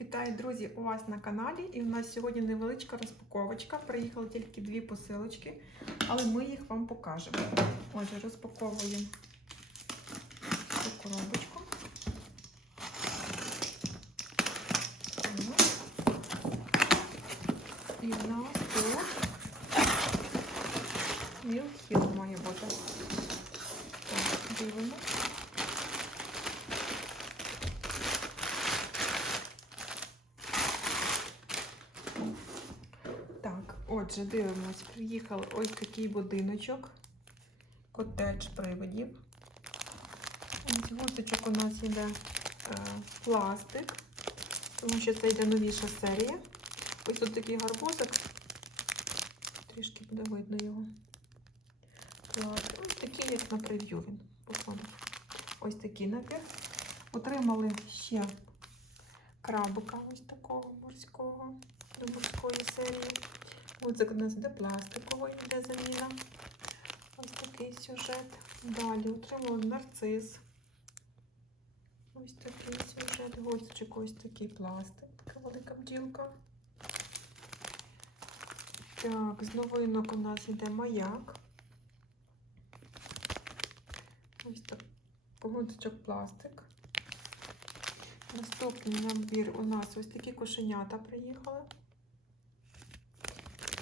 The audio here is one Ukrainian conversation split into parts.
Вітаю, друзі, у вас на каналі. І у нас сьогодні невеличка розпаковочка. Приїхали тільки дві посилочки, але ми їх вам покажемо. Отже, розпаковуємо цю коробочку. І в нас тут мілхіл має бути. Так, дивимося. Так, отже, дивимось. Приїхав ось такий будиночок. Котедж привидів. Ось гусочок у нас йде е, пластик, тому що це йде новіша серія. Ось тут такий гарбузик. Трішки буде видно його. Пластик. Ось такий, як на прев'ю він походить. Ось такий набір. Отримали ще крабика ось такого морського до морської серії. Ось у нас йде пластиковий, йде заміна. Ось такий сюжет. Далі отримали нарцис. Ось такий сюжет. Гостчик ось такий пластик. Така велика бджілка. Так, з новинок у нас йде маяк. Ось так. Погодочок пластик. Наступний набір у нас ось такі кошенята приїхали.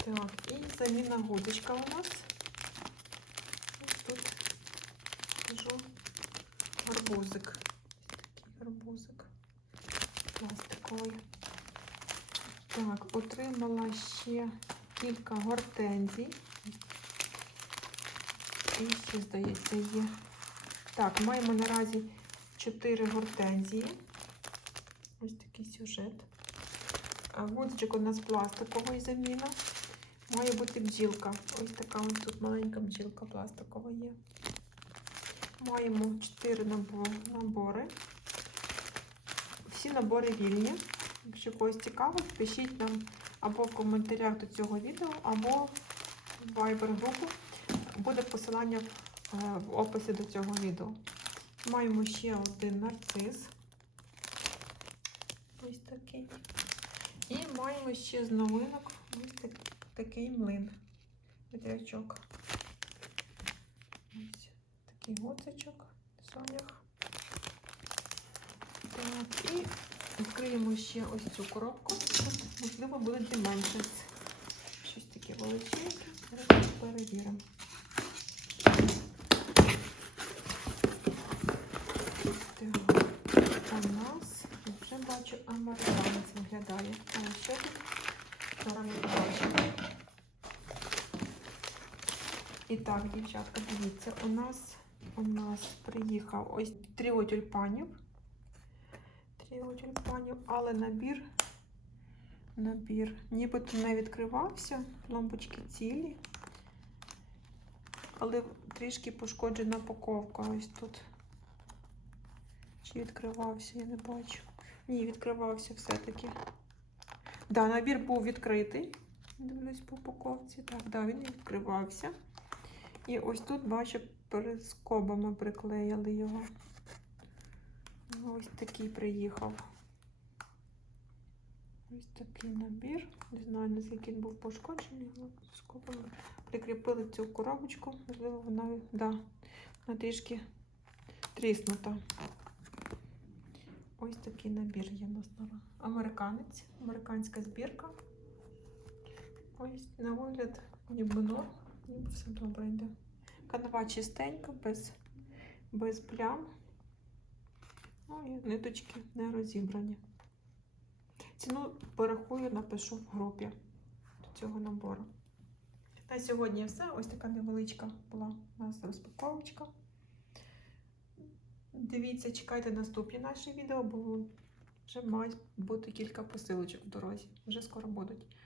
Так, і заміна гудочка у нас. Ось тут кажу гарбузик. Такий гарбузик пластиковий. Так, отримала ще кілька гортензій. І ще, здається, є. Так, маємо наразі 4 гортензії. Ось такий сюжет. Гудзичок у нас пластиковий заміна. Має бути бджілка. Ось така ось тут маленька бджілка пластикова є. Маємо 4 набори. Всі набори вільні. Якщо когось цікавить, пишіть нам або в коментарях до цього відео, або в Viber групу. Буде посилання в описі до цього відео. Маємо ще один нарцис. Ось такий. І маємо ще з новинок ось так, такий млин. Вітрячок. Ось такий гоцичок, сонях. Так, і відкриємо ще ось цю коробку. Тут, можливо, буде дименшес. Щось таке величеньке. Зараз перевіримо. Так, у нас вже бачу американець виглядає. А що тут? І так, дівчатка, дивіться, у нас у нас приїхав ось тріо тюльпанів. Тріо тюльпанів, але набір, набір, нібито не відкривався, лампочки цілі, але трішки пошкоджена упаковка ось тут. Чи відкривався, я не бачу. Ні, відкривався все-таки. Да, набір був відкритий. Дивлюсь по упаковці. Так, да, він відкривався. І ось тут, бачу, перед скобами приклеїли його. Ось такий приїхав. Ось такий набір. Не знаю, наскільки він був пошкоджений, скобами прикріпили цю коробочку. Можливо, вона, да, трішки тріснута. Ось такий набір є у нас американець, американська збірка. Ось на вигляд ніби норм, ніби все добре йде. Канава чистенька, без, без плям. Ну і ниточки не розібрані. Ціну порахую, напишу в групі до цього набору. На сьогодні все. Ось така невеличка була у нас розпаковочка. Дивіться, чекайте наступні наші відео, бо вже мають бути кілька посилочок в дорозі. Вже скоро будуть.